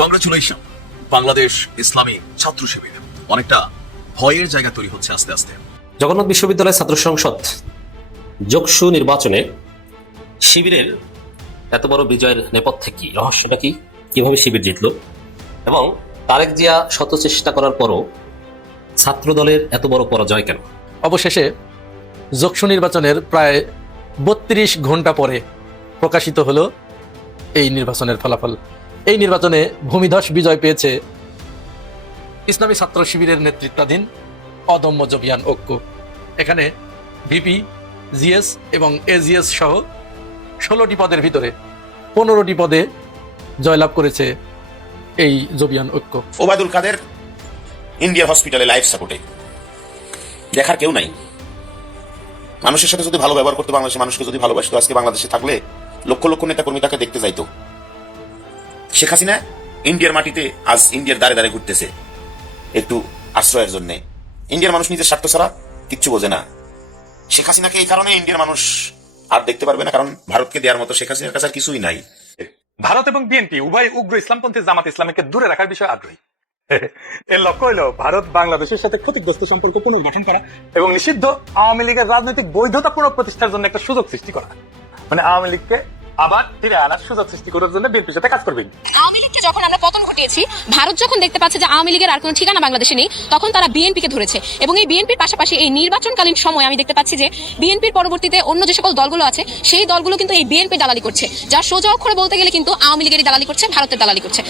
Congratulation, Bangladesh ইসলামী ছাত্র শিবির অনেকটা ভয়ের জায়গা তৈরি হচ্ছে আস্তে আস্তে। জগন্নাথ বিশ্ববিদ্যালয় ছাত্র সংসদ যোগসু নির্বাচনে শিবিরের এত বড় বিজয়ের নেপথ্যে কি, রহস্যটা কি, কিভাবে শিবির জিতল এবং তারেক জিয়া শত চেষ্টা করার পরও ছাত্র দলের এত বড় পরাজয় কেন? অবশেষে যোগসু নির্বাচনের প্রায় ৩২ ঘন্টা পরে প্রকাশিত হলো এই নির্বাচনের ফলাফল। এই নির্বাচনে ভূমিধস বিজয় পেয়েছে ইসলামী ছাত্র শিবিরের নেতৃত্বাধীন অদম্য জবিয়ান ঐক্য। এখানে ভিপি, জিএস এবং এজিএস সহ ১৬টি পদের ভিতরে ১৫টি পদে জয়লাভ করেছে এই জবিয়ান ঐক্য। ওবায়দুল কাদের ইন্ডিয়া হসপিটালে লাইফ সাপোর্টে, দেখার কেউ নাই। মানুষের সাথে যদি ভালো ব্যবহার করতো, বাংলাদেশের মানুষকে যদি ভালোবাসতো, আজকে বাংলাদেশে থাকলে লক্ষ লক্ষ নেতা কর্মী তাকে দেখতে যাইতো। শেখ হাসিনা ইন্ডিয়ার মাটিতে আজ ইন্ডিয়ার দ্বারে দ্বারে ঘুরতেছে একটু আশ্রয়ের জন্য। ইন্ডিয়ার মানুষ নিজের স্বার্থ ছাড়া কিচ্ছু বোঝে না। শেখ হাসিনাকে এই কারণে ইন্ডিয়ার মানুষ আর দেখতে পারবে না, কারণ ভারতকে দেওয়ার মতো শেখ হাসিনার কাছে আর কিছুই নাই। ভারত এবং বিএনপি উভয় উগ্র ইসলামপন্থী জামাত ইসলামীকে দূরে রাখার বিষয়ে আগ্রহী। এর লক্ষ্য হল ভারত বাংলাদেশের সাথে ক্ষতিগ্রস্ত সম্পর্ক পুনর্গঠন করা এবং নিষিদ্ধ আওয়ামী লীগের রাজনৈতিক বৈধতা পুনঃপ্রতিষ্ঠার জন্য একটা সুযোগ সৃষ্টি করা। মানে আওয়ামী লীগকে আবার ফিরে আনার সুযোগ সৃষ্টি করার জন্য বিএনপির সাথে কাজ করবেন। আওয়ামী লীগকে যখন আমরা পতন ঘটিয়েছি, ভারত যখন দেখতে পাচ্ছে যে আওয়ামী লীগের আর কোনো ঠিকানা বাংলাদেশে নেই, তখন তারা বিএনপিকে ধরেছে এবং এই বিএনপির পাশাপাশি এই নির্বাচনকালীন সময় আমি দেখতে পাচ্ছি যে বিএনপির পরবর্তীতে অন্য যে সকল দলগুলো আছে সেই দলগুলো কিন্তু এই বিএনপির দালালি করছে, যা সোজা অক্ষরে বলতে গেলে কিন্তু আওয়ামী লীগেরই দালালি করছে, ভারতের দালালি করছে।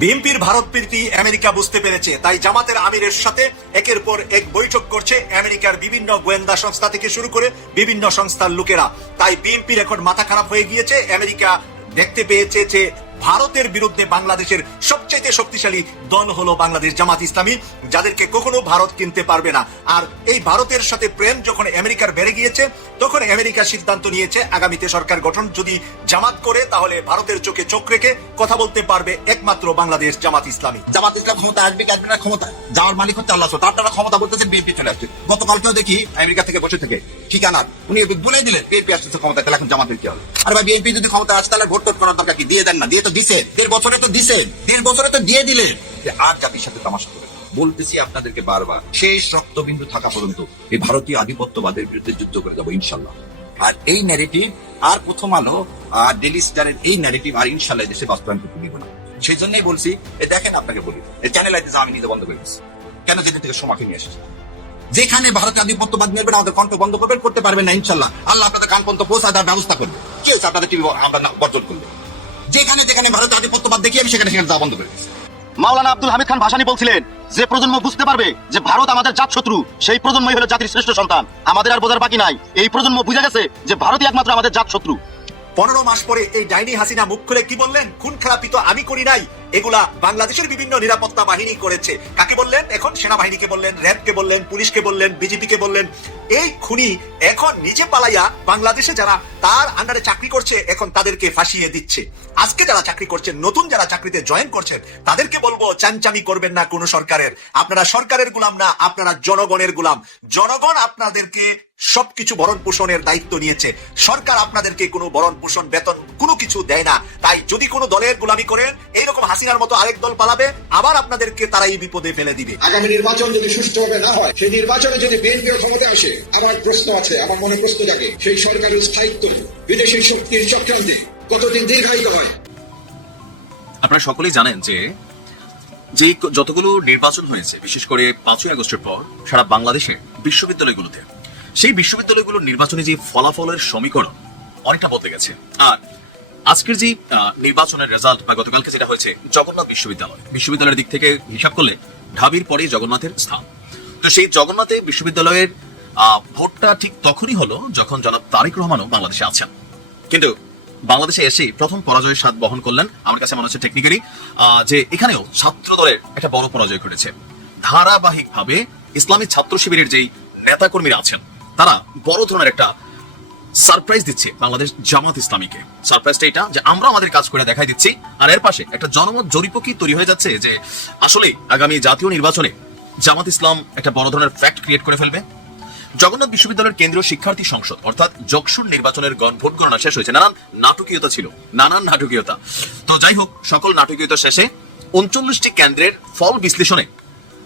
বিএনপির ভারত প্রীতি আমেরিকা বুঝতে পেরেছে, তাই জামাতের আমিরের সাথে একের পর এক বৈঠক করছে আমেরিকার বিভিন্ন গোয়েন্দা সংস্থা থেকে শুরু করে বিভিন্ন সংস্থার লোকেরা। তাই বিএনপির এখন মাথা খারাপ হয়ে গিয়েছে। আমেরিকা দেখতে পেয়েছে যে ভারতের বিরুদ্ধে বাংলাদেশের সবচেয়ে শক্তিশালী দল হলো বাংলাদেশ জামাত ইসলামী, যাদেরকে কখনো ভারত কিনতে পারবে না। আর এই ভারতের সাথে প্রেম যখন আমেরিকার বেড়ে গিয়েছে, তখন আমেরিকা সিদ্ধান্ত নিয়েছে আগামীতে সরকার গঠন যদি জামাত করে, তাহলে ভারতের চোখে চোখ রেখে কথা বলতে পারবে একমাত্র বাংলাদেশ জামাত ইসলামী। জামাত ইসলাম ক্ষমতা আসবে কি আসবে না, ক্ষমতা যাওয়ার মালিক হচ্ছে আল্লাহ। আপনারা ক্ষমতা বলতেছেন বিএনপি চলে আসছে। গতকালকেও দেখি আমেরিকা থেকে বসে থেকে ঠিকানা উনি বলে দিলেন বিএনপি আসতেছে ক্ষমতা, তাহলে এখন জামাতের কি হবে? আর ভাই বিএনপি যদি ক্ষমতা আসে তাহলে ভোট টোট করার দরকার কি? দিয়ে দেন না, দিয়ে তো দিছে, 1.5 বছরে তো দিছেন, 1.5 বছরে তো দিয়ে দিলেন। আর জাতির সাথে তামাশা করে বলতেছি আপনাদেরকে বারবার, শেষ রক্তবিন্দু থাকা পর্যন্ত এই ভারতীয় আধিপত্যবাদের বিরুদ্ধে যুদ্ধ করে যাবো ইনশাল্লাহ। আর এই ন্যারেটিভ আর প্রথম আলো আর ডেইলি স্টারের এই ন্যারেটিভ আর ইনশাল্লাহ দেশে বাস্তবায়ন করতে দিব না। সেই জন্যই বলছি, দেখেন আপনাকে বলি, এই চ্যানেল আইতে আমি নিজে বন্ধ করে দিচ্ছি। কেন? যেটা থেকে সমাকে নিয়ে এসেছি। যেখানে ভারতের আধিপত্যবাদ নেবেন আমাদের কণ্ঠ বন্ধ করবেন, করতে পারবেন না ইনশাল্লাহ। আল্লাহ আপনাদের কান পর্যন্ত পৌঁছায় দেওয়ার ব্যবস্থা করবে। কি হয়েছে আপনাদের টিভি আমরা বর্জন করবো? যেখানে যেখানে ভারতের আধিপত্যবাদ দেখি আমি সেখানে সেখানে যা বন্ধ করে দিচ্ছি। মাওলানা আব্দুল হামিদ খান ভাসানী বলছিলেন, যে প্রজন্ম বুঝতে পারবে যে ভারত আমাদের জাত শত্রু, সেই প্রজন্মই হলো জাতির শ্রেষ্ঠ সন্তান। আমাদের আর বোঝার বাকি নাই, এই প্রজন্ম বুঝে গেছে যে ভারতই একমাত্র আমাদের জাত শত্রু। 15 মাস পরে এই ডাইনি হাসিনা মুখ খুলে কি বললেন? খুন খারাপি তো আমি করি নাই, এগুলা বাংলাদেশের বিভিন্ন নিরাপত্তা বাহিনী করেছে। কাকে বললেন? এখন সেনাবাহিনীকে বললেন, র্যাবকে বললেন, পুলিশকে বললেন, বিজেপিকে বললেন। এই খুনি এখন নিজে পালাইয়া বাংলাদেশে যারা তার আন্ডারে চাকরি করছে এখন তাদেরকে ফাঁসিয়ে দিচ্ছে। আজকে যারা চাকরি করছেন, নতুন যারা চাকরিতে জয়েন করছেন, তাদেরকে বলবো চামচামি করবেন না কোন সরকারের। আপনারা সরকারের গোলাম না, আপনারা জনগণের গোলাম। জনগণ আপনাদেরকে সবকিছু ভরণ পোষণের দায়িত্ব নিয়েছে। সরকার আপনাদেরকে কোনো ভরণ পোষণ, বেতন কোনো কিছু দেয় না। তাই যদি কোনো দলের গোলামি করেন, এইরকম হাসিনার মতো আরেক দল পালাবে, আবার আপনাদেরকে তারাই বিপদে ফেলে দিবে। আগামী নির্বাচন যদি সুষ্ঠুভাবে না হয়, সেই নির্বাচনে যদি বিএনপি ক্ষমতায় আসে, আমার প্রশ্ন আছে, আমার মনে প্রশ্ন জাগে, সেই সরকারের স্থায়িত্ব বিদেশি শক্তির চক্রান্তে কতদিন দীর্ঘায়িত হয়? আপনারা সকলেই জানেন যে যতগুলো নির্বাচন হয়েছে, বিশেষ করে 5ই আগস্টের পর সারা বাংলাদেশে বিশ্ববিদ্যালয়গুলোতে, সেই বিশ্ববিদ্যালয়গুলোর নির্বাচনে যে ফলাফলের সমীকরণ অনেকটা বদলে গেছে। আর আজকের যে নির্বাচনের রেজাল্ট বা গতকালকে যেটা হয়েছে, জগন্নাথ বিশ্ববিদ্যালয়ের দিক থেকে হিসাব করলে ঢাবির পরে জগন্নাথের স্থান। তো সেই জগন্নাথে বিশ্ববিদ্যালয়ের ভোটটা ঠিক তখনই হলো যখন জনাব তারেক রহমানও বাংলাদেশে আছেন। কিন্তু বাংলাদেশে এসে প্রথম পরাজয়ের স্বাদ বহন করলেন। আমার কাছে মনে হচ্ছে টেকনিক্যালি যে এখানেও ছাত্র দলের একটা বড় পরাজয় ঘটেছে। ধারাবাহিকভাবে ইসলামী ছাত্র শিবিরের যেই নেতাকর্মীরা আছেন, তারা বড় ধরনের একটা সারপ্রাইজ দিচ্ছে বাংলাদেশ জামাত ইসলামীকে। সারপ্রাইজটা এটা যে আমরা আমাদের কাজ করে দেখাই দিচ্ছি, আর এর পাশে একটা জনমত জরিপও কি তৈরি হয়ে যাচ্ছে যে আসলে আগামী জাতীয় নির্বাচনে জামাত ইসলাম একটা বড় ধরনের ফ্যাক্ট ক্রিয়েট করে ফেলবে। জগন্নাথ বিশ্ববিদ্যালয়ের কেন্দ্রীয় শিক্ষার্থী সংসদ অর্থাৎ যোগসুর নির্বাচনের ভোট গণনা শেষ হয়েছে। নানান নাটকীয়তা ছিল, নানান নাটকীয়তা। তো যাই হোক, সকল নাটকীয়তা শেষে 39টি কেন্দ্রের ফল বিশ্লেষণে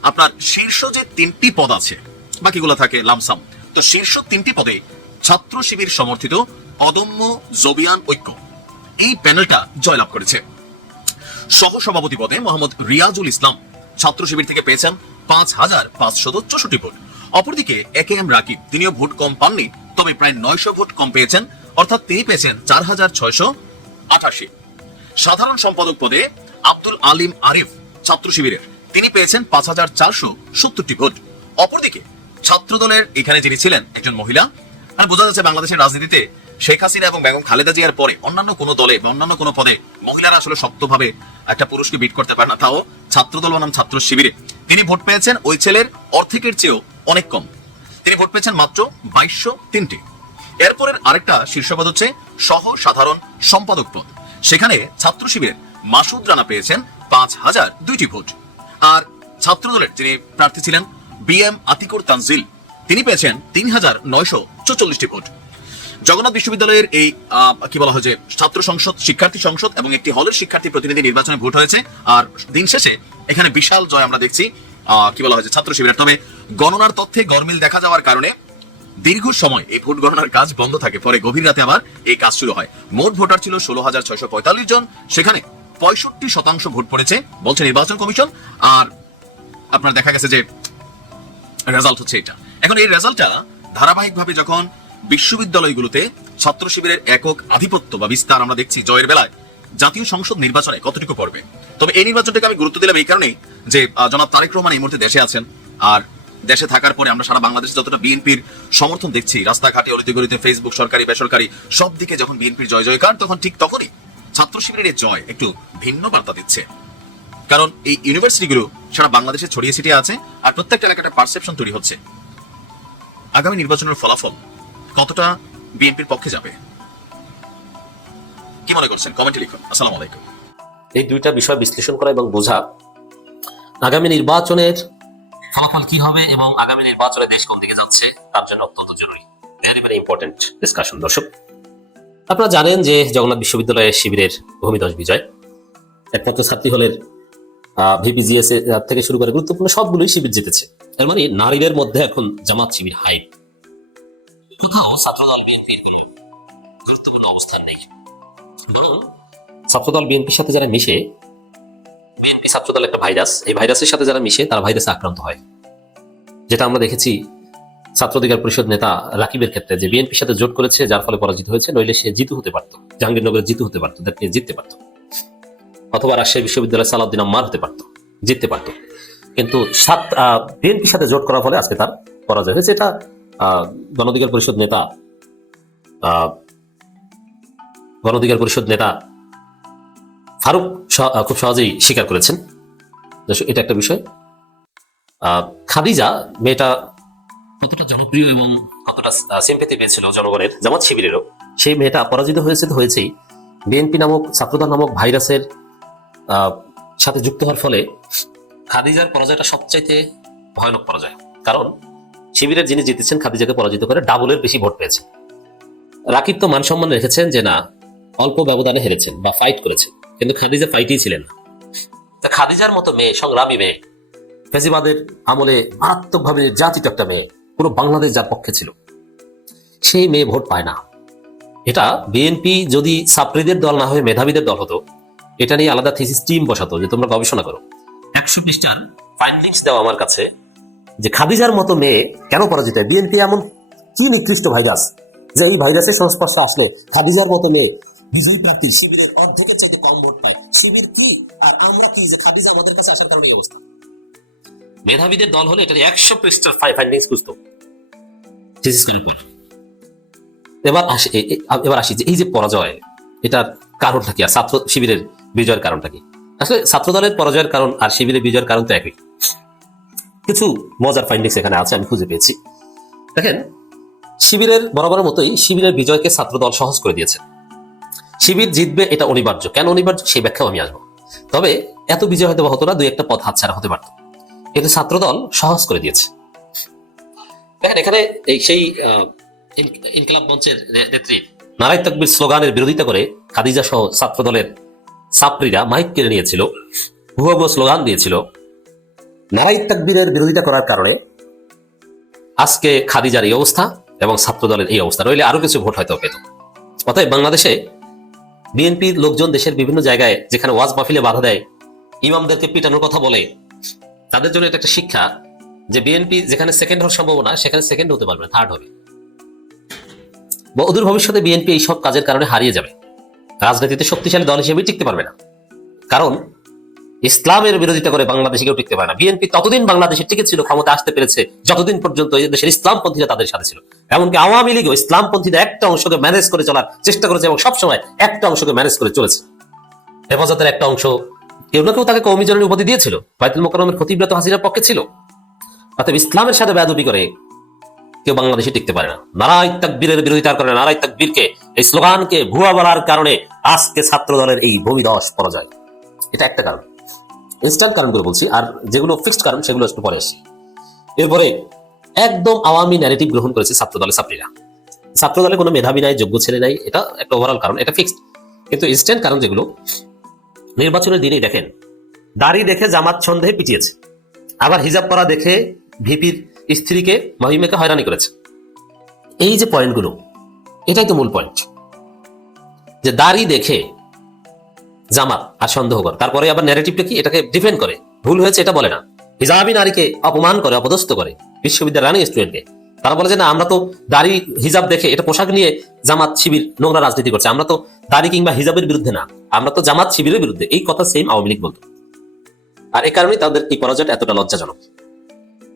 আপনার শীর্ষ যে 3টি পদ আছে, বাকিগুলো থাকে লামসাম, তো শীর্ষ 3টি পদে ছাত্র শিবির সমর্থিত অদম্য জবিয়ান ঐক্য এই প্যানেলটা জয়লাভ করেছে। সহসভাপতি পদে মোহাম্মদ রিয়াজুল ইসলাম ছাত্র শিবির থেকে পেয়েছেন 5,564 ভোট। অপরদিকে AKM রাকিব তিনিও ভোট কম পাননি, তবে প্রায় 900 ভোট কম পেয়েছেন, অর্থাৎ তিনি পেয়েছেন 4,688। সাধারণ সম্পাদক পদে আব্দুল আলিম আরিফ ছাত্র শিবিরের তিনি পেয়েছেন 5,470টি ভোট। অপরদিকে ছাত্র দলের এখানে যিনি ছিলেন একজন মহিলা, আর বোঝা যাচ্ছে বাংলাদেশের রাজনীতিতে শেখ হাসিনা এবং বেগম খালেদা জিয়ার পরে অন্যান্য কোনো দলে বা অন্যান্য কোনো পদে মহিলারা আসলে শক্তভাবে একটা পুরুষকে বিট করতে পারে না, তাও ছাত্র দল বনাম ছাত্র শিবিরে তিনি ভোট পেয়েছেন ওই ছেলের অর্ধেকের চেয়েও অনেক কম, তিনি ভোট পেয়েছেন মাত্র 2203টি। এরপরের আরেকটা শীর্ষপদ হচ্ছে সহ সাধারণ সম্পাদক পদ, সেখানে ছাত্র শিবিরের মাসুদ রানা পেয়েছেন 5,002টি ভোট। আর ছাত্র দলের যিনি প্রার্থী ছিলেন BM আতিকুর তানজিল তিনি পেয়েছেন 3,944টি ভোট। জগন্নাথ বিশ্ববিদ্যালয়ের এই কি বলা হয় যে ছাত্র সংসদ, শিক্ষার্থী সংসদ এবং একটি হলের শিক্ষার্থী প্রতিনিধি নির্বাচনে ভোট হয়েছে, আর দিন শেষে এখানে বিশাল জয় আমরা দেখছি কি বলা হয় যে ছাত্র শিবিরের। তবে গণনার তথ্যে গরমিল দেখা যাওয়ার কারণে দীর্ঘ সময় এই ভোট গণনার কাজ বন্ধ থাকে, পরে গভীর রাতে আবার এই কাজ শুরু হয়। মোট ভোটার ছিল 16,645 জন, সেখানে 65% ভোট পড়েছে বলছে নির্বাচন কমিশন। আর আপনার দেখা গেছে যে রেজাল্ট হচ্ছে এটা। এখন এই রেজাল্টটা ধারাবাহিকভাবে যখন বিশ্ববিদ্যালয়গুলোতে ছাত্র শিবিরের একক আধিপত্য বা বিস্তার আমরা দেখছি জয়ের বেলায়, জাতীয় সংসদ নির্বাচনে কতটুকু পড়বে। তবে এই নির্বাচনটাকে আমি গুরুত্ব দিলাম এই কারণেই যে জনাব তারেক রহমান এই মুহূর্তে দেশে আছেন, আর দেশে থাকার পরে আমরা সারা বাংলাদেশে যতটা বিএনপির সমর্থন দেখছি, রাস্তাঘাটে অলিতে ফেসবুক সরকারি বেসরকারি সব দিকে যখন বিএনপির জয় জয়কার, তখন ঠিক তখনই ছাত্র শিবিরের এই জয় একটু ভিন্ন বার্তা দিচ্ছে। কারণ এই ইউনিভার্সিটিগুলো সারা বাংলাদেশে ছড়িয়ে ছিটিয়ে আছে, আর প্রত্যেকটা এলাকাটা পারসেপশন তৈরি হচ্ছে। আগামী নির্বাচনের ফলাফল কতটা বিএনপির পক্ষে যাবে, কি মনে করছেন কমেন্টে লিখুন। আসসালামু আলাইকুম। এই দুইটা বিষয় বিশ্লেষণ করা এবং বোঝা আগামী নির্বাচনের ফলাফল কি হবে এবং আগামী নির্বাচনে দেশ কোন দিকে যাচ্ছে তার জন্য অত্যন্ত জরুরি, ভেরি ভেরি ইম্পর্টেন্ট ডিসকাশন। দর্শক, আপনারা জানেন যে জগন্নাথ বিশ্ববিদ্যালয়ের শিবিরের ভূমিধস বিজয়, একমাত্র ছাত্রী হলের VPGS থেকে শুরু করে গুরুত্বপূর্ণ সবগুলোই শিবির জিতেছে। এর মানে নারীদের মধ্যে এখন জামাত শিবির হাইপ, কোথাও ছাত্রদল বিএনপির গুরুত্বপূর্ণ অবস্থান নেই, বরং ছাত্রদল বিএনপির সাথে যারা মিশে, বিএনপি ছাত্রদল একটা ভাইরাস, এই ভাইরাসের সাথে যারা মিশে তারা ভাইরাসে আক্রান্ত হয়, যেটা আমরা দেখেছি ছাত্র অধিকার পরিষদ নেতা রাকিবের ক্ষেত্রে, যে বিএনপির সাথে জোট করেছে যার ফলে পরাজিত হয়েছে, নইলে সে জিতু হতে পারতো, জাহাঙ্গীরনগরে জিতু হতে পারতো, জিততে পারতো, অথবা রাজশাহী বিশ্ববিদ্যালয়ের সালাউদ্দিন আম্মার হতে পারতো, জিততে পারতো। কিন্তু বিএনপির সাথে জোট করার ফলে আজকে তার পরাজয় হয়েছে। এটা গণ অধিকার পরিষদ নেতা ফারুক খুব সহজেই স্বীকার করেছেন। এটা একটা বিষয়। খাদিজা মেয়েটা কতটা জনপ্রিয় এবং কতটা সিম্পেথি পেয়েছিল জনগণের, জামাত শিবিরেরও, সেই মেয়েটা পরাজিত হয়েছে তো হয়েছেই, বিএনপি নামক ছাত্রদল নামক ভাইরাসের সাথে যুক্ত হওয়ার ফলে খাদিজার পরাজয়টা সবচাইতে ভয়ানক পরাজয়। কারণ শিবিরের যিনি জিতেছেন খাদিজাকে পরাজিত করে ডাবলের বেশি ভোট পেয়েছে। রাকিব তো মান সম্মান রেখেছেন যে না, অল্প ব্যবধানে হেরেছেন বা ফাইট করেছেন, কিন্তু খাদিজা ফাইটেই ছিলেন না। তা খাদিজার মতো মেয়ে, সংগ্রামী মেয়ে, ফেসিবাদের আমলে মারাত্মকভাবে নির্যাতিত একটা মেয়ে, পুরো বাংলাদেশ যার পক্ষে ছিল, সেই মেয়ে ভোট পায় না। এটা বিএনপি যদি ছাত্রীদের দল না হয়ে মেধাবীদের দল হতো, এটা নিয়ে আলাদা থিসিস টিম বসাতো যে তোমরা গবেষণা করো। 100 পৃষ্ঠার ফাইন্ডিংস দেওয়া আমার কাছে যে খাদিজার মতো মেয়ে কেন পরাজিত হয়। বিএনপি এমন কি নিকৃষ্ট ভাইরাস যে এই ভাইরাসের সংস্পর্শে আসলে খাদিজার মতো মেয়ে বিজয়ী প্রাপ্তি শিবিরের অর্ধেকের চাইতে কম ভোট পায়। শিবির কি আর আমরা কি যে খাদিজা আমাদের কাছে আসার কারণে এই অবস্থা। মেধাবীদের দল হলে এটা 100 পৃষ্ঠার ফাইন্ডিংস খুঁজতো। এবার আসি যে এই যে পরাজয়, এটার কারণটা কি, আর ছাত্র শিবিরের বিজয়ের কারণটা কি। আসলে ছাত্র দলের পরাজয়ের কারণ আর শিবিরের বিজয়ের কারণ তো একই। কিছু মজার ফাইন্ডিংস এখানে আছে, আমি খুঁজে পেয়েছি। দেখেন, শিবিরের বরাবরের মতোই শিবিরের বিজয়কে ছাত্র দল সহজ করে দিয়েছে। শিবির জিতবে এটা অনিবার্য। কেন অনিবার্য সেই ব্যাখ্যাও আমি আসবো। তবে এত বিজয় হয়তো হতো না, দুই একটা পথ হাতছাড়া হতে পারত, কিন্তু ছাত্র দল সহজ করে দিয়েছে। দেখেন, এখানে সেই ইনকিলাব মঞ্চের নেত্রী নারাই তাকবীর স্লোগানের বিরোধিতা করে খাদিজা সহ ছাত্র দলের ছাত্রীরা মাইক কেড়ে নিয়েছিল ভুয়া স্লোগান দিয়েছিল, নারাই তাকবীরের বিরোধিতা করার কারণে আজকে খাদিজার এই অবস্থা এবং ছাত্র দলের এই অবস্থা, নইলে আরো কিছু ভোট হয়তো পেত। অতএব বাংলাদেশে বিএনপির লোকজন দেশের বিভিন্ন জায়গায় যেখানে ওয়াজ মাহফিলে বাধা দেয়, ইমামদেরকে পিটানোর কথা বলে, তাদের জন্য এটা একটা শিক্ষা যে বিএনপি যেখানে সেকেন্ড হওয়ার সম্ভাবনা সেখানে সেকেন্ড হতে পারবে না, থার্ড হবে। অদূর ভবিষ্যতে বিএনপি এইসব কাজের কারণে হারিয়ে যাবে, রাজনীতিতে শক্তিশালী দল হিসেবে টিকতে পারবে না। কারণ ইসলামের বিরোধিতা করে বাংলাদেশে কেউ টিকতে পারে না। বিএনপি ততদিন বাংলাদেশে টিকে ছিল, ক্ষমতা আসতে পেরেছে যতদিন পর্যন্ত এই দেশের ইসলামপন্থীরা তাদের সাথে ছিল। এমনকি আওয়ামী লীগও ইসলামপন্থীদের একটা অংশকে ম্যানেজ করে চলার চেষ্টা করেছে এবং সবসময় একটা অংশকে ম্যানেজ করে চলেছে। হেফাজতের একটা অংশ, কেউ না কেউ তাকে কওমি জননী উপাধি দিয়েছিল, বাইতুল মোকাররমের খতিবরা তো হাসিনার পক্ষে ছিল। অতএব ইসলামের সাথে বেয়াদবি করে কেউ বাংলাদেশে টিকতে পারে না। নারাই তাকবীরের বিরোধিতার কারণে, নারাই তাকবীরকে, এই স্লোগানকে ভুয়া বলার কারণে আজকে ছাত্র দলের এই ভূমিধস পরাজয়। এটা একটা কারণ, ইনস্ট্যান্ট কারণগুলো বলছি, আর যেগুলো ফিক্সড কারণ সেগুলো একটু পরে আসি। এরপরে একদম আওয়ামী ন্যারেটিভ গ্রহণ করেছে ছাত্র দলের ছাত্রীরা। ছাত্র দলে কোনো মেধাবী নাই, যোগ্য ছেলে নাই, এটা একটা ওভারঅল কারণ, এটা ফিক্সড। কিন্তু ইনস্ট্যান্ট কারণ যেগুলো, নির্বাচনের দিনেই দেখেন দাড়ি দেখে জামাত সন্দেহে পিটিয়েছে, আবার হিজাব পরা দেখে ভিপির স্ত্রীকে মহিমেকে হয়রানি করেছে। এই যে পয়েন্টগুলো, এটাই তো মূল পয়েন্ট, যে দাড়ি দেখে জামাত আর সন্দেহ করে, তারপরে আবার ন্যারেটিভটা কি, এটাকে ডিফেন্ড করে, ভুল হয়েছে এটা বলে না, হিজাবি নারীকে অপমান করে, অপদস্থ করে, বিশ্ববিদ্যালয়ের রানিং স্টুডেন্টকে। তারা বলে যে না, আমরা তো দাড়ি হিজাব দেখে, এটা পোশাক নিয়ে জামাত শিবির নোংরা রাজনীতি করছে, আমরা তো দাড়ি কিংবা হিজাবের বিরুদ্ধে না, আমরা তো জামাত শিবিরের বিরুদ্ধে। এই কথা সেম আওয়ামী লীগ বলতো। আর এই কারণেই তাদের এই পরাজয়টা এতটা লজ্জাজনক,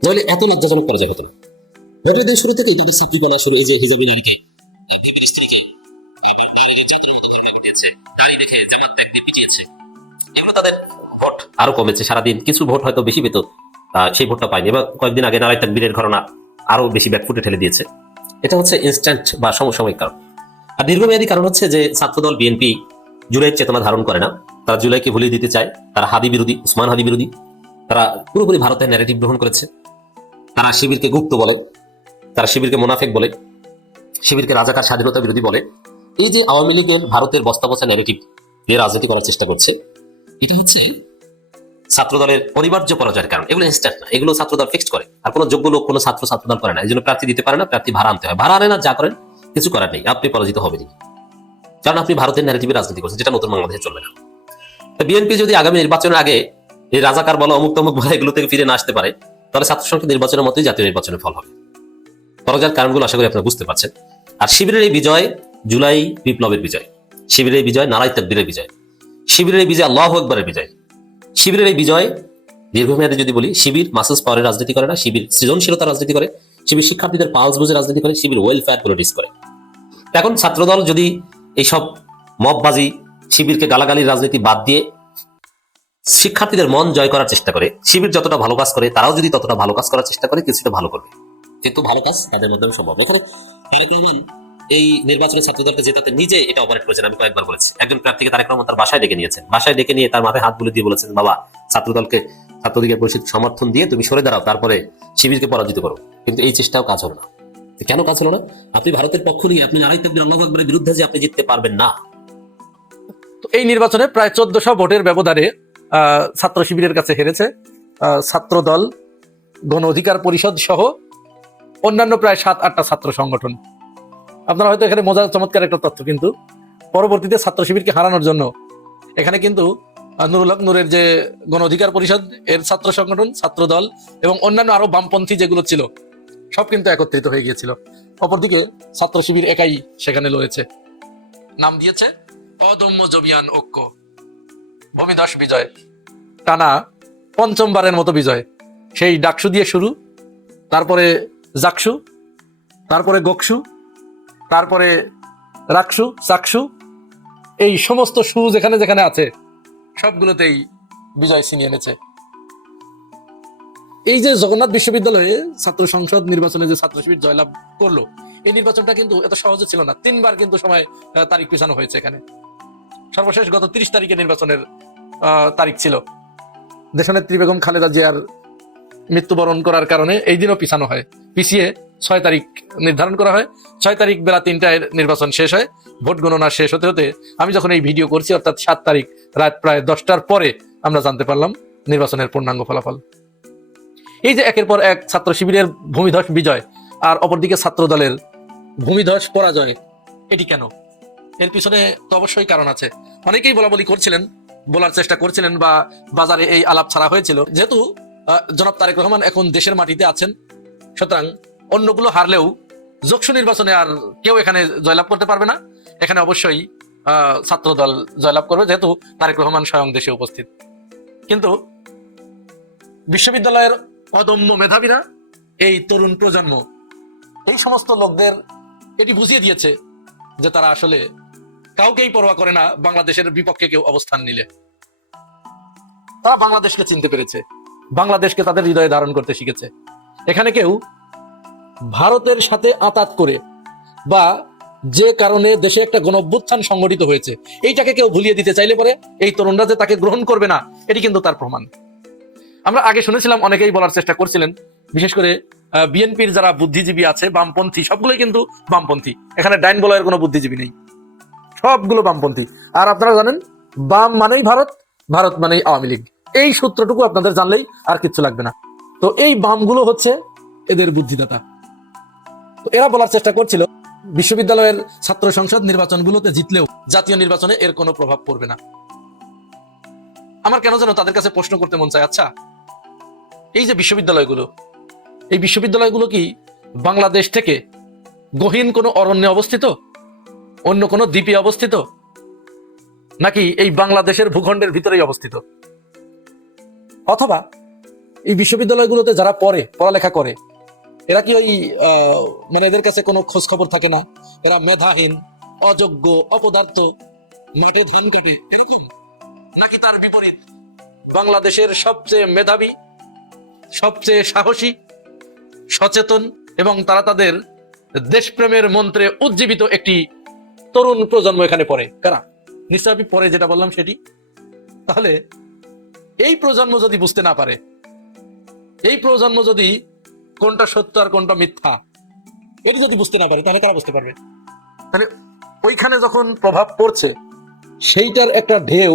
নইলে এত লজ্জাজনক পরাজয় হতো না। ভোটের দিন শুরু থেকেই তাদের ছাত্রী বলা শুরু, এই যে হিজাবি নারীকে, এগুলো তাদের ভোট আরো কমেছে। সারাদিন কিছু ভোট হয়তো বেশি পেত, সেই ভোটটা পায়নি। এবার কয়েকদিন আগে নারাই তাকবীরের ঘটনা আরো বেশি ব্যাকফুটে ঠেলে দিয়েছে। এটা হচ্ছে ইনস্ট্যান্ট বা সমসাময়িক কারণ। আর দীর্ঘমেয়াদী কারণ হচ্ছে যে ছাত্রদল বিএনপি জুলাইয়ের চেতনা ধারণ করে না, তারা জুলাইকে ভুলিয়ে দিতে চায়। তারা হাদি বিরোধী, উসমান হাদি বিরোধী, তারা পুরোপুরি ভারতের ন্যারেটিভ গ্রহণ করেছে। তারা শিবিরকে গুপ্ত বলে, তারা শিবিরকে মুনাফেক বলে, শিবিরকে রাজাকার স্বাধীনতা বিরোধী বলে। এই যে আওয়ামী লীগের ভারতের বস্তা বস্তা ন্যারেটিভ দিয়ে রাজনীতি করার চেষ্টা করছে, এটা হচ্ছে ছাত্রদলের অনিবার্য পরাজয়ের কারণ। এগুলো ইনস্ট্যান্ট না, এগুলো ছাত্রদল ফিক্সড করে। আর কোনো যোগ্য লোক কোনো ছাত্রদল করে না, এই জন্য প্রার্থী দিতে পারে না, প্রার্থী ভাড়া আনতে হয়। ভাড়া আনে না, যা করেন কিছু করার নেই, আপনি পরাজিত হবেনই, কারণ আপনি ভারতের ন্যারেটিভে রাজনীতি করছেন, যেটা নতুন বাংলাদেশে চলবে না। বিএনপি যদি আগামী নির্বাচনের আগে এই রাজাকার বলো, অমুক তমুক বলে এগুলো থেকে ফিরে না আসতে পারে, তাহলে ছাত্র সংসদ নির্বাচনের মতোই জাতীয় নির্বাচনের ফল হবে। পরাজয়ের কারণগুলো আশা করি আপনারা বুঝতে পারছেন। আর শিবিরের এই বিজয় জুলাই বিপ্লবের বিজয়, শিবিরের এই বিজয় নারাই তাকবীরের বিজয়, শিবিরের এই বিজয় আল্লাহু আকবারের বিজয়। শিবিরের এই বিজয় দীর্ঘমেয়াদে যদি বলি, শিবির মাসেস পাওয়ারের রাজনীতি করে না, শিবির সৃজনশীলতার রাজনীতি করে, শিবির শিক্ষার্থীদের পালস বুঝে রাজনীতি করে, শিবির ওয়েলফেয়ার পলিটিক্স করে। এখন ছাত্রদল যদি এইসব মববাজি, শিবিরকে গালাগালির রাজনীতি বাদ দিয়ে শিক্ষার্থীদের মন জয় করার চেষ্টা করে, শিবির যতটা ভালো কাজ করে তারাও যদি ততটা ভালো কাজ করার চেষ্টা করে, কিছুটা ভালো করবে, কিন্তু ভালো কাজ তাদের মাধ্যমে সম্ভব। এখন তারেক রহমান এই নির্বাচনে ছাত্রদলকে জেতাতে নিজে এটা অপারেট করেছেন। আমি কয়েকবার বলেছি, একজন প্রার্থীকে তারেক রহমান তার বাসায় ডেকে নিয়েছেন, বাসায় ডেকে নিয়ে তার মাথায় হাত বুলিয়ে দিয়ে বলেছেন, বাবা ছাত্রদলকে, ছাত্রলীগের পরিষদ সমর্থন দিয়ে তুমি সরে দাঁড়াও, তারপরে শিবিরকে পরাজিত করো। কিন্তু এই চেষ্টাও কাজ হলো না। কেন কাজ হলো না? আপনি ভারতের পক্ষ নিয়ে আপনি নারাই তাকবীর আল্লাহু আকবারের বিরুদ্ধে যে আপনি জিততে পারবেন না। তো এই নির্বাচনে প্রায় 1400 ভোটের ব্যবধানে ছাত্র শিবিরের কাছে হেরেছে ছাত্র দল, গণ অধিকার পরিষদ সহ অন্যান্য প্রায় 7-8টা ছাত্র সংগঠন। আপনারা হয়তো এখানে মজার চমৎকার একটা তথ্য, কিন্তু পরবর্তীতে ছাত্র শিবিরকে হারানোর জন্য এখানে কিন্তু নুরুল হক নূরের যে গণ অধিকার পরিষদ এর ছাত্র সংগঠন, ছাত্র দল এবং অন্যান্য আরো বামপন্থী যেগুলো ছিল সব কিন্তু একত্রিত হয়ে গিয়েছিল। অপরদিকে ছাত্র শিবির একাই সেখানে রয়েছে, নাম দিয়েছে অদম্য জমিয়ান ঐক্য। ভূমিধস বিজয়, টানা 5মবারের মতো বিজয়। সেই ডাকসু দিয়ে শুরু, তারপরে জাকসু, তারপরে গকসু, তারপরে রাকসু, চাকসু, এই সমস্ত সু যেখানে যেখানে আছে সবগুলোতেই বিজয় ছিনিয়ে এনেছে। এই যে জগন্নাথ বিশ্ববিদ্যালয়ে ছাত্র সংসদ নির্বাচনে যে ছাত্র শিবির জয়লাভ করলো, এই নির্বাচনটা কিন্তু এত সহজে ছিল না। 3বার কিন্তু সময় তারিখ পিছানো হয়েছে। এখানে সর্বশেষ গত 30 তারিখে নির্বাচনের তারিখ ছিল। দেশনেত্রী বেগম খালেদা জিয়ার মৃত্যুবরণ করার কারণে এই দিনও পিছিয়ে 6 তারিখ নির্ধারণ করা হয়। 6 তারিখ বেলা 3টায় নির্বাচন শেষ হয়। ভোট গণনা শেষ হতে হতে আমি যখন এই ভিডিও করছি, অর্থাৎ 7 তারিখ রাত প্রায় 10টার পরে আমরা জানতে পারলাম নির্বাচনের পূর্ণাঙ্গ ফলাফল। এই যে একের পর এক ছাত্র শিবিরের ভূমিধস বিজয় আর অপরদিকে ছাত্র দলের ভূমিধস পরাজয়, এটি কেন? এর পিছনে তো অবশ্যই কারণ আছে। অনেকেই বলাবলি করছিলেন, বলার চেষ্টা করছিলেন, বা বাজারে এই আলাপ ছাড়া হয়েছিল, যেহেতু জনাব তারেক রহমান এখন দেশের মাটিতে আছেন, সুতরাং অন্যগুলো হারলেও যৌক্ষ নির্বাচনে আর কেউ এখানে জয়লাভ করতে পারবে না। এখানে অবশ্যই ছাত্র দল জয়লাভ করবে, যেহেতু তারেক রহমান স্বয়ং দেশে উপস্থিত। কিন্তু বিশ্ববিদ্যালয়ের অদম্য মেধাবীরা, এই তরুণ প্রজন্ম, এই সমস্ত লোকদের এটি বুঝিয়ে দিয়েছে যে তারা আসলে কাউকেই পরোয়া করে না বাংলাদেশের বিপক্ষে কেউ অবস্থান নিলে। তারা বাংলাদেশকে চিনতে পেরেছে, বাংলাদেশকে তাদের হৃদয়ে ধারণ করতে শিখেছে। এখানে কেউ ভারতের সাথে আঁতাত করে বা যে কারণে দেশে একটা গণঅভ্যুত্থান সংগঠিত হয়েছে এইটাকে কেউ ভুলিয়ে দিতে চাইলে পরে এই তরুণরা যে তাকে গ্রহণ করবে না, এটি কিন্তু তার প্রমাণ। আমরা আগে শুনেছিলাম, অনেকেই বলার চেষ্টা করছিলেন, বিশেষ করে বিএনপির যারা বুদ্ধিজীবী আছে, বামপন্থী, সবগুলোই কিন্তু বামপন্থী। এখানে ডাইন বলয়ের কোনো বুদ্ধিজীবী নেই, সবগুলো বামপন্থী। আর আপনারা জানেন, বাম মানেই ভারত, ভারত মানেই আওয়ামী লীগ। এই সূত্রটুকু আপনাদের জানলেই আর কিচ্ছু লাগবে না। তো এই বামগুলো হচ্ছে এদের বুদ্ধিদাতা। তো এরা বলার চেষ্টা করছিল বিশ্ববিদ্যালয়ের ছাত্র সংসদ নির্বাচনগুলোতে জিতলেও জাতীয় নির্বাচনে এর কোনো প্রভাব পড়বে না। আমার কেন যেন তাদের কাছে প্রশ্ন করতে মন চায়, আচ্ছা এই যে বিশ্ববিদ্যালয়গুলো, এই বিশ্ববিদ্যালয়গুলো কি বাংলাদেশ থেকে গহীন কোনো অরণ্যে অবস্থিত, অন্য কোনো দ্বীপে অবস্থিত, নাকি এই বাংলাদেশের ভূখণ্ডের ভিতরেই অবস্থিত? অথবা এই বিশ্ববিদ্যালয়গুলোতে যারা পড়ালেখা করে, এরা কি ওই মানে এদের কাছে কোনো খোঁজ খবর থাকে না, এরা মেধাহীন, অযোগ্য, অপদার্থ, মাঠে ধান কাটে, এরকম? নাকি তার বিপরীত, বাংলাদেশের সবচেয়ে মেধাবী, সবচেয়ে সাহসী, সচেতন এবং তারা তাদের দেশপ্রেমের মন্ত্রে উজ্জীবিত একটি তরুণ প্রজন্ম এখানে পড়ে? কারা? নিশ্চয় আমি পরে যেটা বললাম সেটি। তাহলে এই প্রজন্ম যদি বুঝতে না পারে, এই প্রজন্ম যদি কোনটা সত্য আর কোনটা মিথ্যা এটা যদি বুঝতে না পারে, তাহলে কারা বুঝতে পারবে? তাহলে ওইখানে যখন প্রভাব পড়ছে, সেইটার একটা ঢেউ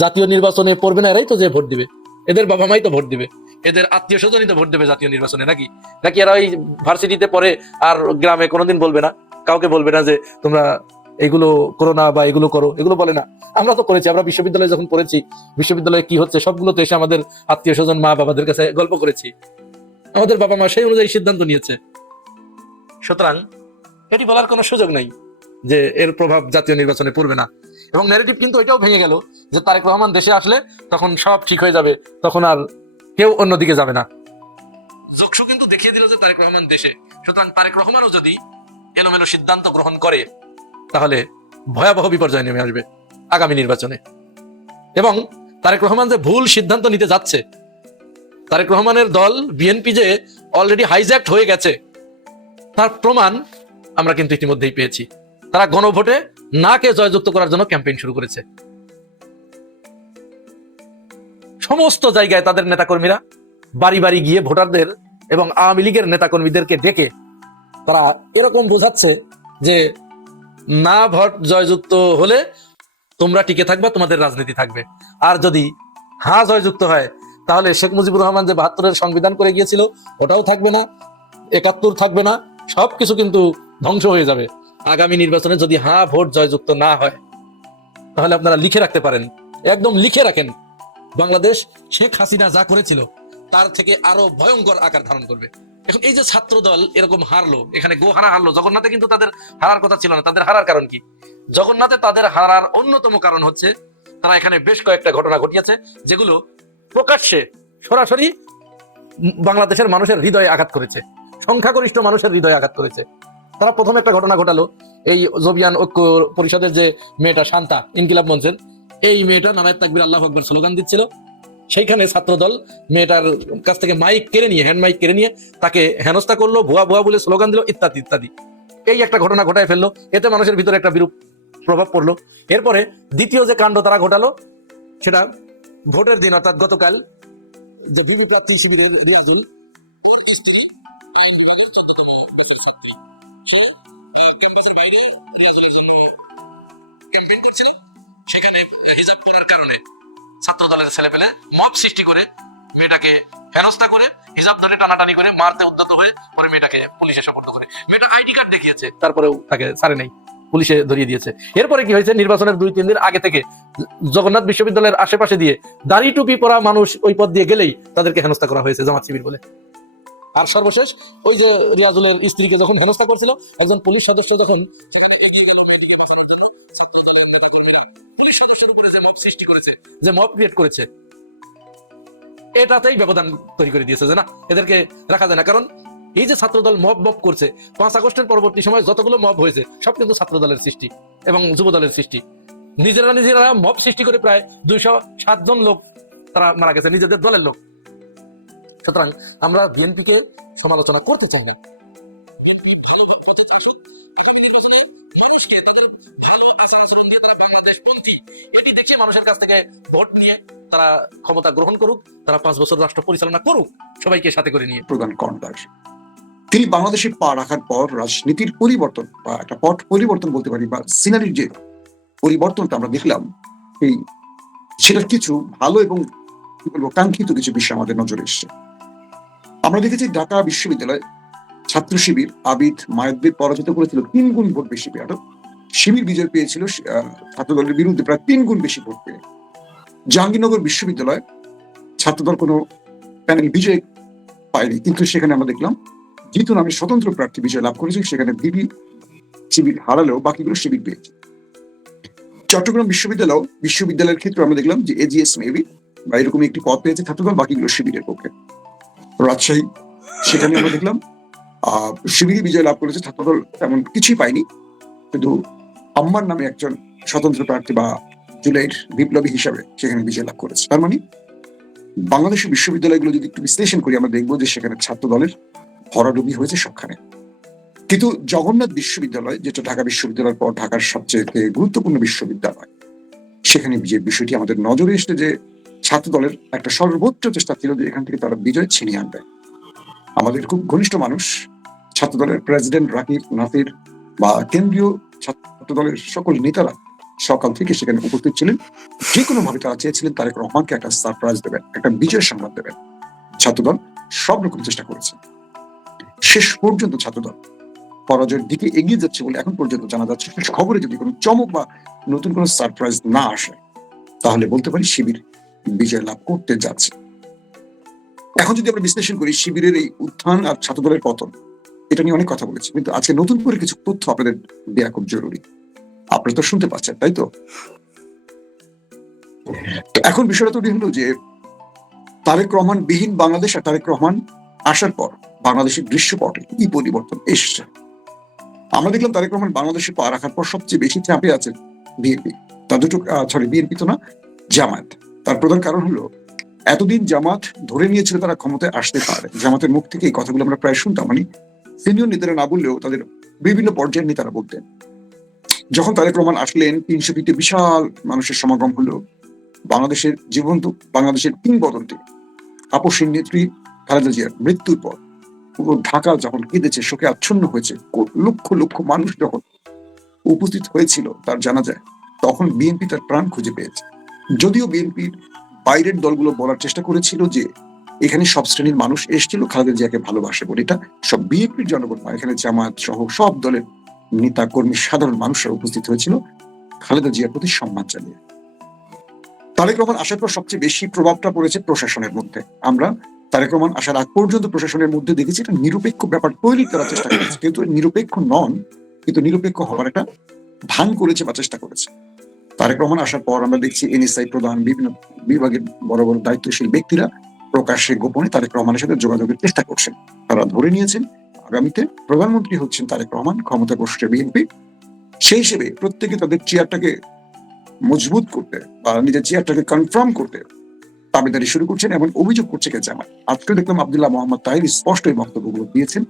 জাতীয় নির্বাচনে পড়বে না। এরাই তো যে ভোট দিবে, এদের বাবা মাই তো ভোট দিবে, এদের আত্মীয় স্বজনই তো ভোট দেবে জাতীয় নির্বাচনে, নাকি? নাকি এরা ওই ভার্সিটিতে পড়ে আর গ্রামে কোনোদিন বলবে না, কাউকে বলবে না যে তোমরা এগুলো করো না বা এগুলো করো, এগুলো বলে না? আমরা তো করেছি, আমরা বিশ্ববিদ্যালয়ে যখন পড়েছি, বিশ্ববিদ্যালয়ে কি হচ্ছে সবগুলো তো এসে আমাদের আত্মীয় স্বজন, মা বাবাদের কাছে গল্প করেছি, আমাদের বাবা মা সেই অনুযায়ী সিদ্ধান্ত নিয়েছে। সুতরাং এটি বলার কোনো সুযোগ নেই যে এর প্রভাব জাতীয় নির্বাচনে পড়বে না। এবং ন্যারেটিভ কিন্তু এটাও ভেঙে গেল যে তারেক রহমান দেশে আসলে তখন সব ঠিক হয়ে যাবে, তখন আর কেউ অন্যদিকে যাবে না। যৌক্ষ কিন্তু দেখিয়ে দিল যে তারেক রহমান দেশে, সুতরাং তারেক রহমানও যদি এলোমেলো সিদ্ধান্ত গ্রহণ করে, তাহলে ভয়াবহ বিপর্যয় নেমে আসবে আগামী নির্বাচনে। এবং তারেক রহমান যে ভুল সিদ্ধান্ত নিতে যাচ্ছে, তারেক রহমানের দল বিএনপি যে অলরেডি হাইজ্যাক্ট হয়ে গেছে, তার প্রমাণ আমরা কিন্তু ইতিমধ্যেই পেয়েছি। তারা গণভোটে নাকে জয়যুক্ত করার জন্য ক্যাম্পেইন শুরু করেছে। সমস্ত জায়গায় তাদের নেতাকর্মীরা বাড়ি বাড়ি গিয়ে ভোটারদের এবং আওয়ামী লীগের নেতাকর্মীদেরকে ডেকে তারা এরকম বোঝাচ্ছে যে না ভোট জয়যুক্ত হলে তোমরা টিকে থাকবে, তোমাদের রাজনীতি থাকবে। আর যদি হ্যাঁ জয়যুক্ত হয়, তাহলে শেখ মুজিবুর রহমান যে ৭২-এর সংবিধান করে গিয়েছিল ওটাও থাকবে না, ৭১ থাকবে না, সবকিছু কিন্তু ধ্বংস হয়ে যাবে। আগামী নির্বাচনে যদি হ্যাঁ ভোট জয়যুক্ত না হয়, তাহলে আপনারা লিখে রাখতে পারেন, একদম লিখে রাখেন, বাংলাদেশ শেখ হাসিনা যা করেছিল তার থেকে আরো ভয়ঙ্কর আকার ধারণ করবে। এখন এই যে ছাত্র দল এরকম হারলো, এখানে গোহারা হারলো, জগন্নাথে কিন্তু তাদের হারার কথা ছিল না। তাদের হারার কারণ কি? জগন্নাথে তাদের হারার অন্যতম কারণ হচ্ছে তারা এখানে বেশ কয়েকটা ঘটনা ঘটিয়েছে, যেগুলো প্রকাশ্যে সরাসরি বাংলাদেশের মানুষের হৃদয়ে আঘাত করেছে, সংখ্যাগরিষ্ঠ মানুষের হৃদয়ে আঘাত করেছে। তারা প্রথম একটা ঘটনা ঘটালো, এই জবিয়ান ঐক্য পরিষদের যে মেয়েটা শান্তা, ইনকিলাব মঞ্চের, এই মেয়েটা নামায়ে তাকবীর আল্লাহু আকবার স্লোগান দিচ্ছিল। সেইখানে ছাত্রদল মেয়েটার কাছ থেকে মাইক কেড়ে নিয়ে, হ্যান্ড মাইক কেড়ে নিয়ে তাকে হেনস্থা করলো, ভুয়া ভুয়া বলে স্লোগান দিল, ইত্যাদি ইত্যাদি। এই একটা ঘটনা ঘটায় ফেললো, এতে মানুষের ভিতরে একটা বিরূপ প্রভাব পড়লো। এরপরে দ্বিতীয় যে কাণ্ড তারা ঘটালো, সেটা ভোটের দিন, অর্থাৎ গতকাল, যে ভিভি প্রার্থী শিবিরের রিয়াজুল, ক্যাম্পাসের বাইরে রিয়াজুলের জন্য ক্যাম্পেইন করছিল, সেখানে হিজাব পরার কারণে ছাত্র দলের ছেলেপেলে মব সৃষ্টি করে মেয়েটাকে হেনস্থা করে হিজাব ধরে টানাটানি করে মারতে উদ্যত হয়ে পরে মেয়েটাকে পুলিশে সোপর্দ করে। মেয়েটা আইডি কার্ড দেখিয়েছে, তারপরেও তাকে ছাড়ে নাই, পুলিশে ধরিয়ে দিয়েছে। এরপরে কি হয়েছে, নির্বাচনের 2-3 দিন আগে থেকে জগন্নাথ বিশ্ববিদ্যালয়ের আশেপাশে দিয়ে দাড়ি টুপি পরা মানুষ ওই পথ দিয়ে গেলেই তাদেরকে হেনস্থা করা হয়েছে জামাত শিবির বলে। আর সর্বশেষ ওই যে রিয়াজুলের স্ত্রীকে যখন হেনস্থা করছিল, একজন পুলিশ সদস্য যখন সেখানে এগিয়ে গেল মেয়েটিকে বাঁচানোর জন্য, ছাত্র দলের নেতাকর্মীরা পুলিশ সদস্যের উপরে যে মব সৃষ্টি করেছে, যে মব ক্রিয়েট করেছে, এটাতেই ব্যবধান তৈরি করে দিয়েছে যে না, এদেরকে রাখা যায় না। কারণ এই যে ছাত্রদল মব করছে, 5 আগস্টের পরবর্তী সময় যতগুলো মব হয়েছে সব কিন্তু ছাত্রদলের সৃষ্টি এবং যুব দলের সৃষ্টি। নিজেরা মব সৃষ্টি করে প্রায় 207 জন লোক তারা মারা গেছে, নিজেদের দলের লোক। সুতরাং আমরা বিএনপিকে সমালোচনা করতে চাই না। বিএনপি ভালো পথে আসুক, আগামী নির্বাচনে মানুষকে তাদের ভালো আচার আচরণ দিয়ে তারা বাংলাদেশ পন্থী এটি দেখিয়ে মানুষের কাছ থেকে ভোট নিয়ে তারা ক্ষমতা গ্রহণ করুক, তারা 5 বছর রাষ্ট্র পরিচালনা করুক, সবাইকে সাথে করে নিয়ে। প্রধান কর্ণধার তিনি বাংলাদেশে পা রাখার পর রাজনীতির পরিবর্তন বা একটা পট পরিবর্তন বলতে পারি, বা সিনারির যে পরিবর্তনটা আমরা দেখলাম, এই সেটার কিছু ভালো এবং কি বলবো কাঙ্ক্ষিত কিছু বিষয় আমাদের নজরে এসছে। আমরা দেখেছি ঢাকা বিশ্ববিদ্যালয় ছাত্র শিবির আবিদ মায়াদ্বীপ পরাজিত করেছিল 3 গুণ ভোট বেশি পেয়ে। শিবির বিজয় পেয়েছিল ছাত্রদলের বিরুদ্ধে প্রায় 3 গুণ বেশি ভোট পেয়ে। জাহাঙ্গীরনগর বিশ্ববিদ্যালয় ছাত্রদল কোনো প্যানেল বিজয় পায়নি, কিন্তু সেখানে আমরা দেখলাম জিতু নামে স্বতন্ত্র প্রার্থী বিজয় লাভ করেছে। সেখানে বিবি শিবির হারালেও বাকিগুলো শিবির পেয়েছে। চট্টগ্রাম বিশ্ববিদ্যালয়ের ক্ষেত্রে আমরা দেখলাম যে এজিএস মেবি বা এরকম একটি পদ পেয়েছে ছাত্রদল, বাকিগুলো শিবিরের পক্ষে। রাজশাহী সেখানে আমরা দেখলাম শিবিরই বিজয় লাভ করেছে, ছাত্রদল তেমন কিছুই পায়নি, কিন্তু আম্মার নামে একজন স্বতন্ত্র প্রার্থী বা জুলাইয়ের বিপ্লবী হিসাবে সেখানে বিজয় লাভ করেছে। তার মানে বাংলাদেশের বিশ্ববিদ্যালয়গুলো যদি একটু বিশ্লেষণ করি, আমরা দেখবো যে সেখানে ছাত্রদলের ভরাডুবি হয়েছে সবখানে। কিন্তু জগন্নাথ বিশ্ববিদ্যালয়, যেটা ঢাকা বিশ্ববিদ্যালয়ের পর ঢাকার সবচেয়ে গুরুত্বপূর্ণ বিশ্ববিদ্যালয়, সেখানে যে বিষয়টি আমাদের নজরে এসেছে যে ছাত্রদলের একটা সর্বোচ্চ চেষ্টা ছিল যে এখান থেকে তারা বিজয় ছিনিয়ে আনবে। আমাদের খুব ঘনিষ্ঠ মানুষ ছাত্রদলের প্রেসিডেন্ট রাকিব নাসির বা কেন্দ্রীয় ছাত্রদলের সকল নেতারা সকাল থেকে সেখানে উপস্থিত ছিলেন। যে কোনো ভাবে তারা চেয়েছিলেন তারেক রহমানকে একটা সারপ্রাইজ দেবেন, একটা বিজয়ের সংবাদ দেবেন। ছাত্রদল সব রকম চেষ্টা করেছে, শেষ পর্যন্ত ছাত্রদল পরাজয়ের দিকে এগিয়ে যাচ্ছে বলে এখন পর্যন্ত জানা যাচ্ছে। খবরে যদি কোনো চমক বা নতুন কোনো সারপ্রাইজ না আসে, তাহলে বলতে পারি শিবির বিজয় লাভ করতে যাচ্ছে। এখন যদি আমরা বিশ্লেষণ করি শিবিরের এই উত্থান আর ছাত্রদলের পতন, এটা নিয়ে অনেক কথা বলেছি, কিন্তু আজকে নতুন করে কিছু তথ্য আপনাদের দেওয়া খুব জরুরি। আপনারা তো শুনতে পাচ্ছেন, তাই তো? এখন বিষয়টা তৈরি হলো যে তারেক রহমান বিহীন বাংলাদেশ আর তারেক রহমান আসার পর বাংলাদেশের দৃশ্যপটে কি পরিবর্তন এসছে। আমরা দেখলাম তারেক রহমান বাংলাদেশে পা রাখার পর সবচেয়ে বেশি চাপে আছে বিএনপি, বিএনপি তো না, জামায়াত। তার প্রধান কারণ হলো এতদিন জামাত ধরে নিয়েছিল তারা ক্ষমতায় আসতে পারে। জামাতের মুখ থেকে এই কথাগুলো আমরা প্রায় শুনতাম, মানে সিনিয়র নেতারা না বললেও তাদের বিভিন্ন পর্যায়ের নেতারা বলতেন। যখন তারেক রহমান আসলেন, 300 ফিটে বিশাল মানুষের সমাগম হলো। বাংলাদেশের জীবন্ত বাংলাদেশের কিংবদন্তি আপসীর নেত্রী খালেদা জিয়ার মৃত্যুর পর পুরো ঢাকা যখন কেঁদেছে, শোকে আচ্ছন্ন হয়েছে, লক্ষ লক্ষ মানুষ যখন উপস্থিত হয়েছিল তার জানাজায়, তখন বিএনপি তার প্রাণ খুঁজে পেয়েছে। যদিও বিএনপির বাইরের দলগুলো বলার চেষ্টা করেছিল যে এখানে সব শ্রেণীর মানুষ এসেছিল খালেদা জিয়াকে ভালোবাসে বলে, এটা সব বিএনপির জনগণ নয়, এখানে জামায়াত সহ সব দলের নেতা কর্মী সাধারণ মানুষরা উপস্থিত হয়েছিল খালেদা জিয়ার প্রতি সম্মান জানিয়ে। তারেক রহমান আসার পর সবচেয়ে বেশি প্রভাবটা পড়েছে প্রশাসনের মধ্যে। আমরা তারেক রহমান আসার আগ পর্যন্ত প্রশাসনের মধ্যে দেখেছি একটা নিরপেক্ষ ব্যাপার তৈরি করার চেষ্টা করেছে, কিন্তু নিরপেক্ষ নন, কিন্তু নিরপেক্ষ হওয়ার একটা ভান করেছে বা চেষ্টা করেছে। তারেক রহমান আসার পর আমরা দেখছি এনএসআই প্রধান, বিভিন্ন বিভাগের বড় বড় দায়িত্বশীল ব্যক্তিরা প্রকাশ্যে গোপনে তারেক রহমানের সাথে যোগাযোগের চেষ্টা করছেন। তারা ধরে নিয়েছেন আগামীতে প্রধানমন্ত্রী হচ্ছেন তারেক রহমান, ক্ষমতা বসছে বিএনপি। সেই হিসেবে প্রত্যেকে তাদের চেয়ারটাকে মজবুত করতে বা নিজের চেয়ারটাকে কনফার্ম করতে দাবিদারি শুরু করছেন, এবং অভিযোগ করছে কে জামায়াত। আজকে দেখলাম আব্দুল্লাহ মোহাম্মদ তাহির স্পষ্ট এই বক্তব্যগুলো দিয়েছেন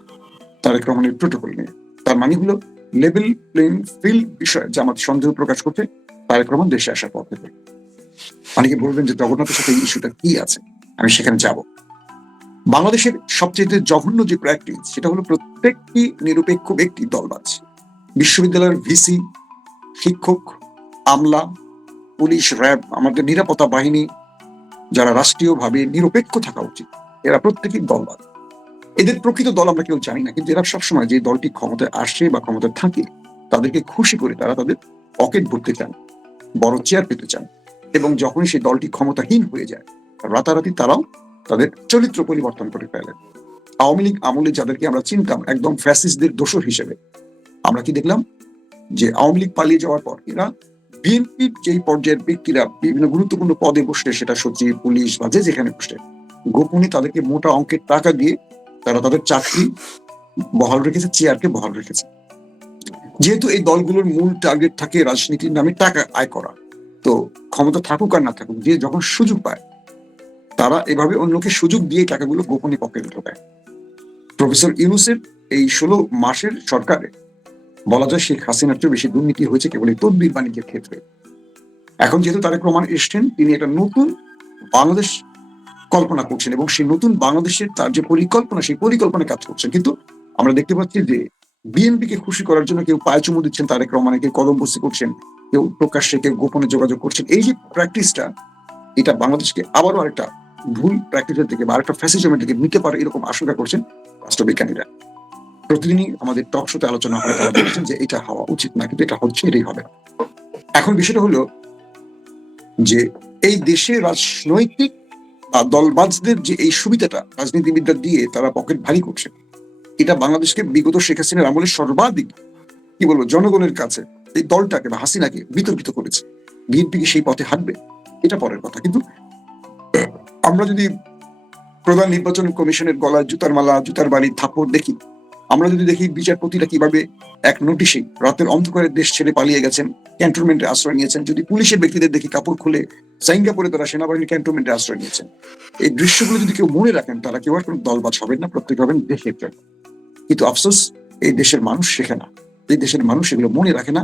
তারেক রহমানের প্রোটোকল নিয়ে। তার মানে হলো লেভেল প্লেইং ফিল্ড বিষয়ে জামাত সন্দেহ প্রকাশ করতে তারেক রহমান দেশে আসার পর থেকে। অনেকে বলবেন যে জগন্নাথের সাথে এই ইস্যুটা কি আছে, আমি সেখানে যাব। বাংলাদেশের সবচেয়ে জঘন্য যে প্র্যাকটিস, সেটা হলো প্রত্যেকটি নিরপেক্ষ ব্যক্তি দলবাজ। বিশ্ববিদ্যালয়ের ভিসি, শিক্ষক, আমলা, পুলিশ, র্যাব, আমাদের নিরাপত্তা বাহিনী যারা রাষ্ট্রীয়ভাবে নিরপেক্ষ থাকা উচিত, এরা প্রত্যেকেই দলবাদ। এদের প্রকৃত দল আমরা কেউ জানি না, কিন্তু এরা সবসময় যে দলটি ক্ষমতায় আসে বা ক্ষমতায় থাকে তাদেরকে খুশি করে তারা তাদের পকেট ভরতে চান, বড় চেয়ার পেতে চান, এবং যখনই সেই দলটি ক্ষমতাহীন হয়ে যায় রাতারাতি তারাও তাদের চরিত্র পরিবর্তন করে ফেলেন। আওয়ামী লীগ আমলে যাদেরকে আমরা চিনতাম একদম ফ্যাসিস্টদের দোসর হিসেবে, আমরা কি দেখলাম যে আওয়ামী লীগ পালিয়ে যাওয়ার পর এরা বিএনপির যেই পর্যায়ের ব্যক্তিরা বিভিন্ন গুরুত্বপূর্ণ পদে বসে, সেটা সচিব, পুলিশ বা যে যেখানে বসে, গোপনে তাদেরকে মোটা অঙ্কের টাকা দিয়ে তারা তাদের চাকরি বহাল রেখেছে, চেয়ারকে বহাল রেখেছে। যেহেতু এই দলগুলোর মূল টার্গেট থাকে রাজনীতির নামে টাকা আয় করা, তো ক্ষমতা থাকুক আর না থাকুক, যে যখন সুযোগ পায় তারা এভাবে অন্যকে সুযোগ দিয়ে টাকাগুলো গোপনে পকেটে ঢোকায়। প্রফেসর ইউনূসের এই 16 মাসের সরকারে বলা যায় শেখ হাসিনার চেয়ে বেশি দুর্নীতি হয়েছে কেবল এই তদবির বাণিজ্যের ক্ষেত্রে। এখন যেহেতু তারেক রহমান এসছেন, তিনি একটা নতুন বাংলাদেশ কল্পনা করছেন এবং সেই নতুন বাংলাদেশের তার যে পরিকল্পনা, সেই পরিকল্পনা কাজ করছেন। কিন্তু আমরা দেখতে পাচ্ছি যে বিএনপিকে খুশি করার জন্য কেউ পায়ে চুমু দিচ্ছেন তারেক রহমানের, কেউ কলমবস্তি করছেন, কেউ প্রকাশ্যে, কেউ গোপনে যোগাযোগ করছেন। এই যে প্র্যাকটিসটা, এটা বাংলাদেশকে আবারও আরেকটা ভুল প্র্যাকটিসের দিকে বা আরেকটা ফ্যাসিজমের দিকে নিতে পারে, এরকম আশঙ্কা করছেন রাষ্ট্রবিজ্ঞানীরা। প্রতিদিনই আমাদের টক শোতে আলোচনা হয়, তারা বলছেন যে এটা হওয়া উচিত না, কিন্তু এটা হচ্ছে, এটাই হবে। এখন বিষয়টা হলো যে এই দেশে রাজনৈতিক দলবাজদের যে এই সুবিধাটা রাজনীতিবিদরা দিয়ে তারা পকেট ভারী করছে, এটা বাংলাদেশকে বিগত শেখ হাসিনার আমলে সর্বাধিক কি বলবো জনগণের কাছে এই দলটাকে বা হাসিনাকে বিতর্কিত করেছে। বিএনপি কি সেই পথে হাঁটবে, এটা পরের কথা। কিন্তু আমরা যদি প্রধান নির্বাচন কমিশনের গলায় জুতার মালা, জুতার বাড়ি, থাপ্পড় দেখি, আমরা যদি দেখি বিচারপতিরা কিভাবে এক নোটিশে রাতের অন্ধকারে দেশ ছেড়ে পালিয়ে গেছেন, ক্যান্টনমেন্টে আশ্রয় নিয়েছেন, যদি পুলিশের ব্যক্তিদের দেখি কাপড় খুলে সাইঙ্গাপুরে তারা সেনাবাহিনীর ক্যান্টনমেন্টে আশ্রয় নিয়েছেন, এই দৃশ্যগুলো যদি কেউ মনে রাখেন, তারা কেউ আর কোনো দলবাজ হবেন না, প্রত্যেক হবেন দেশের জন্য। কিন্তু আফসোস, এই দেশের মানুষ শেখে না, এই দেশের মানুষ এগুলো মনে রাখে না।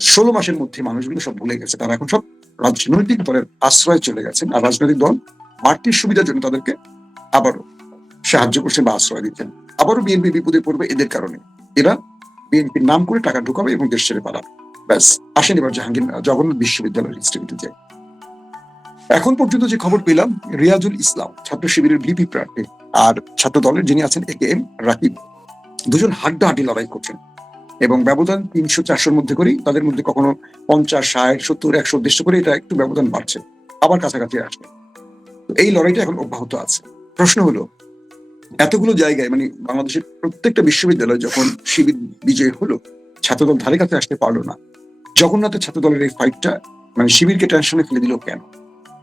16 মাসের মধ্যে মানুষগুলো সব ভুলে গেছে, তারা এখন সব রাজনৈতিক দলের আশ্রয় চলে গেছেন, আর রাজনৈতিক দল বাড়তির সুবিধার জন্য তাদেরকে আবারও সাহায্য করছেন বা আশ্রয় দিচ্ছেন। আবারও বিএনপি বিপদে পড়বে এদের কারণে। এরা বিএনপির নাম করে টাকা ঢুকাবে এবং দেশ ছেড়ে পালাবে। ব্যাস, আসেন এবার জগন্নাথ বিশ্ববিদ্যালয়ের হিস্ট্রিতে যাই। এখন পর্যন্ত যে খবর পেলাম, রিয়াজুল ইসলাম ছাত্র শিবিরের ভিপি প্রার্থী আর ছাত্র দলের যিনি আছেন AKM রাকিব, দুজন হাড্ডাহাড্ডি লড়াই করছেন এবং ব্যবধান 300-400-র মধ্যে করেই, তাদের মধ্যে কখনো 50, 60, 70, 100 উদ্দেশ্য করে এটা একটু ব্যবধান বাড়ছে, আবার কাছাকাছি আসবে। এই লড়াইটা এখন অব্যাহত আছে। প্রশ্ন হলো, এতগুলো জায়গায় মানে বাংলাদেশের প্রত্যেকটা বিশ্ববিদ্যালয় যখন শিবির বিজয় হলো, ছাত্রদল ধারে কাছে আসতে পারলো না। জগন্নাথের ছাত্রদলের এই ফাইটটা মানে শিবিরকে টেনশনে ফেলে দিল কেন?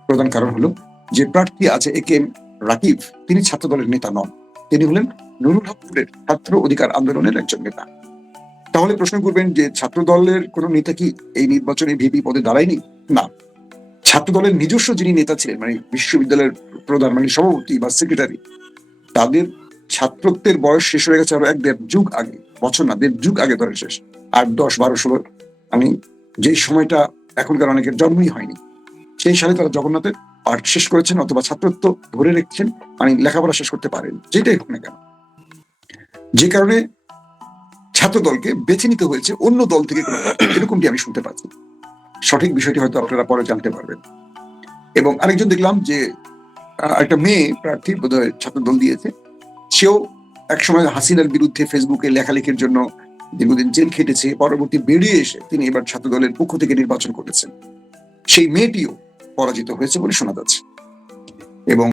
প্রধান কারণ হলো যে প্রার্থী আছে AKM রাকিব, তিনি ছাত্রদলের নেতা নন, তিনি হলেন নুরুল হকের ছাত্র অধিকার আন্দোলনের একজন নেতা। তাহলে প্রশ্ন করবেন যে ছাত্র দলের কোন নেতা কি এই নির্বাচনে ভিপি পদে দাঁড়ায়নি? না, ছাত্র দলের নিজস্ব যিনি নেতা ছিলেন মানে বিশ্ববিদ্যালয়ের প্রধান মানে সভাপতি বা সেক্রেটারি, তাদের ছাত্রত্বের বয়স শেষ হয়ে গেছে আরো 1-1.5 যুগ আগে, বছর না 1.5 যুগ আগে ধরে শেষ। 8, 10, 12, 16 মানে যেই সময়টা এখনকার অনেকের জন্মই হয়নি, সেই সালে তারা জগন্নাথের পাঠ শেষ করেছেন অথবা ছাত্রত্ব ধরে রেখেছেন, মানে লেখাপড়া শেষ করতে পারেন, যেটাই হোক না কেন। যে কারণে ছাত্র দলকে বেছে নিতে হয়েছে অন্য দল থেকে, এরকমটি আমি শুনতে পাচ্ছি। সঠিক বিষয়টি হয়তো আপনারা পরে জানতে পারবেন। এবং আরেকজন দেখলাম যে একটা মেয়ে প্রার্থী বোধহয় ছাত্র দল দিয়েছে, সেও একসময় হাসিনার বিরুদ্ধে ফেসবুকে লেখালেখির জন্য দীর্ঘদিন জেল খেটেছে, পরবর্তী বেরিয়ে এসে তিনি এবার ছাত্র দলের পক্ষ থেকে নির্বাচন করেছেন। সেই মেয়েটিও পরাজিত হয়েছে বলে শোনা যাচ্ছে। এবং